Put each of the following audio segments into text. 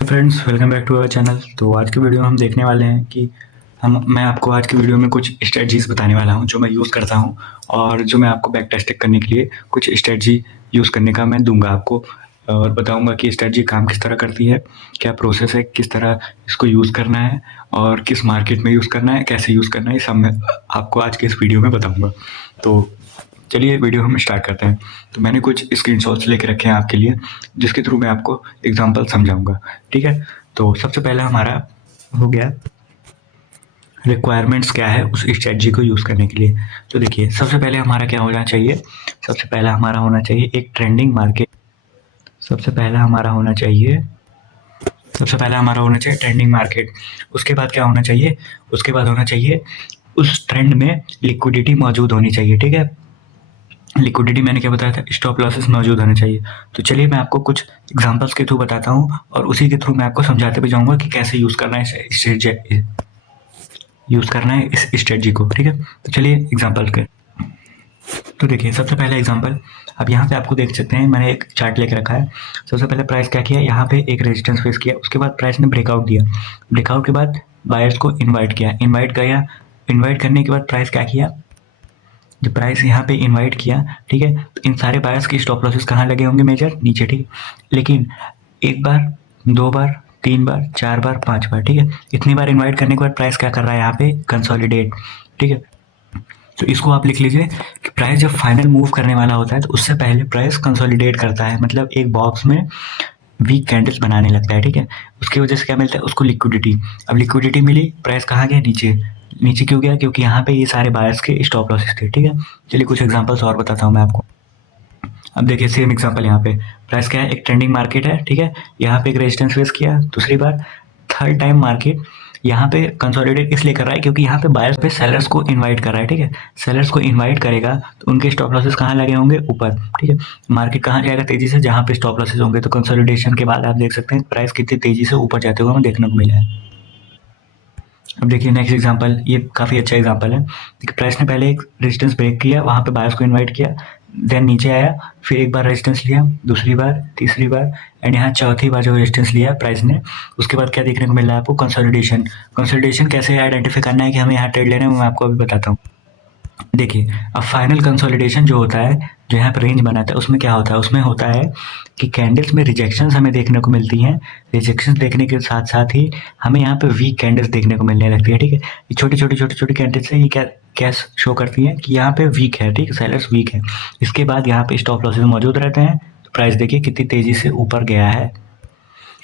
Friends, welcome back to our channel. तो आज की वीडियो में हम देखने वाले हैं कि मैं आपको आज की वीडियो में कुछ स्ट्रेटजीज़ बताने वाला हूं जो मैं यूज़ करता हूं, और जो मैं आपको बैक टेस्टिंग करने के लिए कुछ स्ट्रेटजी यूज़ करने का मैं दूंगा आपको, और बताऊंगा कि स्ट्रेटजी काम किस तरह करती है, क्या प्रोसेस है, किस तरह इसको यूज़ करना है और किस मार्केट में यूज़ करना है, कैसे यूज़ करना है, ये सब मैं आपको आज के इस वीडियो में बताऊँगा। तो चलिए वीडियो हम स्टार्ट करते हैं। तो मैंने कुछ स्क्रीनशॉट्स लेके रखे हैं आपके लिए, जिसके थ्रू मैं आपको एग्जांपल समझाऊंगा। ठीक है, तो सबसे पहला हमारा हो गया रिक्वायरमेंट्स क्या है उस स्ट्रेटजी को यूज़ करने के लिए। तो देखिए, सबसे पहले हमारा क्या होना चाहिए, सबसे पहला हमारा होना चाहिए एक ट्रेंडिंग मार्केट। सबसे पहला हमारा होना चाहिए सबसे पहला हमारा होना चाहिए ट्रेंडिंग मार्केट। उसके बाद क्या होना चाहिए, उसके बाद होना चाहिए उस ट्रेंड में लिक्विडिटी मौजूद होनी चाहिए। ठीक है, लिक्विडिटी मैंने क्या बताया था, स्टॉप लॉसेस मौजूद होने चाहिए। तो चलिए मैं आपको कुछ एग्जांपल्स के थ्रू बताता हूँ, और उसी के थ्रू मैं आपको समझाते भी जाऊँगा कि कैसे यूज़ करना है इस स्ट्रेटजी को। ठीक है, तो चलिए एग्जांपल के। तो देखिए, सबसे पहला एग्जांपल, अब यहाँ पे आपको देख सकते हैं, मैंने एक चार्ट लेके रखा है। सबसे पहले प्राइस क्या किया, यहाँ पे एक रेजिस्टेंस फेस किया, उसके बाद प्राइस ने ब्रेकआउट दिया। ब्रेकआउट के बाद बायर्स को इन्वाइट किया, इन्वाइट करने के बाद प्राइस क्या किया, जब प्राइस यहाँ पे इनवाइट किया, ठीक है, तो इन सारे बायर्स की स्टॉप लॉसेस कहाँ लगे होंगे, मेजर नीचे। ठीक है, लेकिन एक बार, दो बार, तीन बार, चार बार, पांच बार, ठीक है, इतनी बार इनवाइट करने के बाद प्राइस क्या कर रहा है, यहाँ पे कंसोलिडेट। ठीक है, तो इसको आप लिख लीजिए कि प्राइस जब फाइनल मूव करने वाला होता है तो उससे पहले प्राइस कंसोलिडेट करता है, मतलब एक बॉक्स में वीक कैंडल्स बनाने लगता है। ठीक है, उसकी वजह से क्या मिलता है उसको, लिक्विडिटी। अब लिक्विडिटी मिली, प्राइस कहाँ गया, नीचे। नीचे क्यों गया, क्योंकि यहाँ पे ये सारे बायर्स के स्टॉप लॉसेस थे। ठीक है, चलिए कुछ एग्जांपल्स और बताता हूँ मैं आपको। अब देखिए, सेम एग्जांपल, यहाँ पे प्राइस क्या है, एक ट्रेंडिंग मार्केट है। ठीक है, यहाँ पे एक रेजिस्टेंस फेस किया, दूसरी बार, थर्ड टाइम मार्केट यहाँ पे कंसोलिडेट इसलिए कर रहा है क्योंकि यहाँ पे बायर्स पे सेलर्स को इनवाइट कर रहा है। ठीक है, सेलर्स को इनवाइट करेगा तो उनके स्टॉप लॉसेस कहाँ लगे होंगे, ऊपर। ठीक है, मार्केट कहाँ जाएगा तेजी से, जहाँ पे स्टॉप लॉसेस होंगे। तो कंसोलिडेशन के बाद आप देख सकते हैं प्राइस कितनी तेजी से ऊपर जाते हुए हमें देखने को मिला है। अब देखिए नेक्स्ट एग्जांपल, ये काफ़ी अच्छा एग्जांपल है। देखिए, प्राइस ने पहले एक रेजिस्टेंस ब्रेक किया, वहाँ पे बायर्स को इनवाइट किया, देन नीचे आया, फिर एक बार रेजिस्टेंस लिया, दूसरी बार, तीसरी बार, एंड यहाँ चौथी बार जो रेजिस्टेंस लिया प्राइस ने, उसके बाद क्या देखने को मिल रहा है आपको, कंसोलिडेशन। कंसोलिडेशन कैसे आइडेंटिफाई करना है कि हमें यहाँ ट्रेड लेना है, मैं आपको अभी बताता हूँ। देखिए, अब फाइनल कंसोलिडेशन जो होता है, जो यहाँ पर रेंज बनाता है, उसमें क्या होता है, उसमें होता है कि कैंडल्स में रिजेक्शंस हमें देखने को मिलती हैं। रिजेक्शंस देखने के साथ साथ ही हमें यहाँ पे वीक कैंडल्स देखने को मिलने लगती है। ठीक है, ये छोटी छोटी कैंडल्स है, ये क्या क्या शो करती है कि यहाँ पे वीक है। ठीक है, सेलर्स वीक है। इसके बाद यहाँ पे स्टॉप लॉसेस मौजूद रहते हैं, तो प्राइस देखिए कितनी तेजी से ऊपर गया है।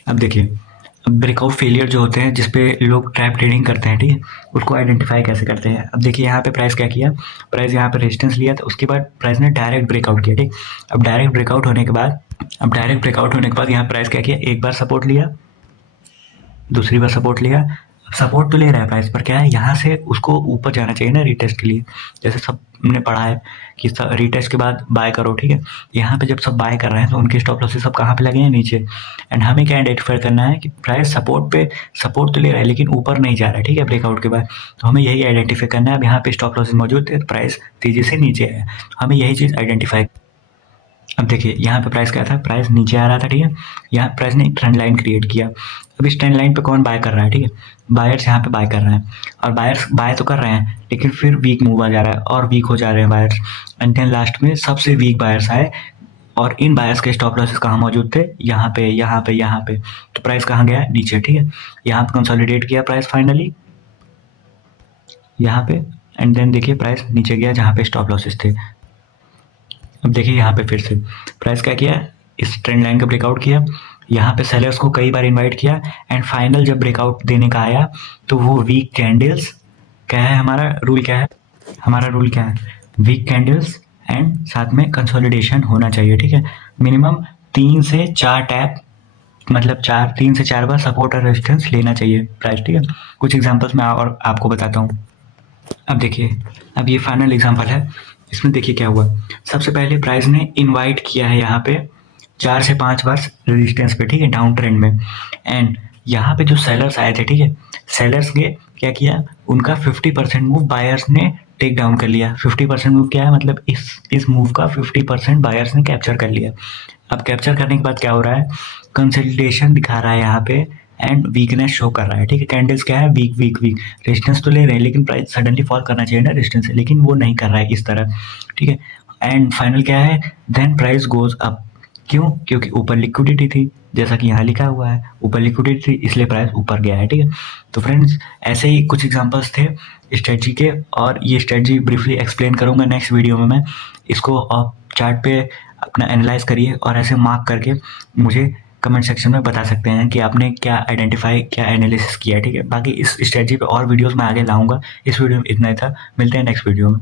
अब देखिए, ब्रेकआउट फेलियर जो होते हैं, जिसपे लोग ट्रैप ट्रेडिंग करते हैं, ठीक है, उसको आइडेंटिफाई कैसे करते हैं। अब देखिए, यहाँ पे प्राइस क्या किया, प्राइस यहाँ पे रेजिस्टेंस लिया था, उसके बाद प्राइस ने डायरेक्ट ब्रेकआउट किया। ठीक, अब डायरेक्ट ब्रेकआउट होने के बाद यहाँ प्राइस क्या किया, एक बार सपोर्ट लिया, दूसरी बार सपोर्ट लिया। सपोर्ट तो ले रहा है प्राइस, पर क्या है, यहाँ से उसको ऊपर जाना चाहिए ना रीटेस्ट के लिए। जैसे सबने पढ़ा है कि रीटेस्ट के बाद बाय करो। ठीक है, यहाँ पे जब सब बाय कर रहे हैं तो उनके स्टॉप लॉसेस सब कहाँ पे लगे हैं, नीचे। एंड हमें क्या आइडेंटिफाई करना है कि प्राइस सपोर्ट तो ले रहा है लेकिन ऊपर नहीं जा रहा है। ठीक है, ब्रेकआउट के बाद तो हमें यही आइडेंटिफाई करना है। अब यहाँ पे स्टॉप लॉसेस मौजूद थे, प्राइस तेजी से नीचे है, तो हमें यही चीज़ आइडेंटिफाई। अब देखिए, यहाँ पे प्राइस क्या था, प्राइस नीचे आ रहा था। ठीक है, यहाँ प्राइस ने एक ट्रेंड लाइन क्रिएट किया। अब इस ट्रेंड लाइन पे कौन बाय कर रहा है, ठीक है, बायर्स यहाँ पे बाय कर रहे हैं, और बायर्स बाय तो कर रहे हैं लेकिन फिर वीक मूव आ जा रहा है और वीक हो जा रहे हैं बायर्स। एंड देन लास्ट में सबसे वीक बायर्स आए, और इन बायर्स के स्टॉप लॉसेस कहाँ मौजूद थे, यहाँ पे, यहाँ पे, यहाँ पे। तो प्राइस कहाँ गया, नीचे। ठीक है, यहाँ पे कंसोलिडेट किया प्राइस फाइनली, यहाँ पे, एंड देन देखिए प्राइस नीचे गया जहाँ पे स्टॉप लॉसेस थे। अब देखिए, यहाँ पे फिर से प्राइस क्या किया, इस ट्रेंड लाइन का ब्रेकआउट किया, यहाँ पे सेलर्स को कई बार इनवाइट किया, एंड फाइनल जब ब्रेकआउट देने का आया तो वो वीक कैंडल्स, क्या है हमारा रूल, क्या है हमारा रूल, क्या है, वीक कैंडल्स एंड साथ में कंसोलिडेशन होना चाहिए। ठीक है, मिनिमम 3 से 4 टैप, मतलब 3 से 4 बार सपोर्ट और रेजिस्टेंस लेना चाहिए प्राइस। ठीक है, कुछ एग्जांपल्स मैं और आपको बताता हूँ। अब देखिए, अब ये फाइनल एग्जांपल है, इसमें देखिए क्या हुआ। सबसे पहले प्राइस ने इनवाइट किया है यहाँ पे 4 से 5 बार रेजिस्टेंस पे, ठीक है, डाउन ट्रेंड में। एंड यहाँ पे जो सेलर्स आए थे, ठीक है, सेलर्स ने क्या किया, उनका 50% मूव बायर्स ने टेक डाउन कर लिया। 50% मूव क्या है, मतलब इस मूव का 50% बायर्स ने कैप्चर कर लिया। अब कैप्चर करने के बाद क्या हो रहा है, कंसोलिडेशन दिखा रहा है यहाँ पे एंड वीकनेस शो कर रहा है, ठीक है। कैंडल्स क्या है, वीक वीक वीक, रेजिस्टेंस तो ले रहे हैं लेकिन प्राइस सडनली फॉल करना चाहिए ना रेजिस्टेंस से, लेकिन वो नहीं कर रहा है इस तरह, ठीक है। एंड फाइनल क्या है, देन प्राइस गोज अप। क्यों? क्योंकि ऊपर लिक्विडिटी थी, जैसा कि यहाँ लिखा हुआ है, ऊपर लिक्विडिटी थी इसलिए प्राइस ऊपर गया है, ठीक है। तो फ्रेंड्स ऐसे ही कुछ एग्जांपल्स थे स्ट्रेटजी के, और ये स्ट्रेटजी ब्रीफली एक्सप्लेन करूँगा नेक्स्ट वीडियो में मैं। इसको आप चार्ट पे अपना एनालाइज करिए और ऐसे मार्क करके मुझे कमेंट सेक्शन में बता सकते हैं कि आपने क्या आइडेंटिफाई, क्या एनालिसिस किया है, ठीक है। बाकी इस स्ट्रेटजी पे और वीडियोस मैं आगे लाऊंगा। इस वीडियो में इतना ही था, मिलते हैं नेक्स्ट वीडियो में।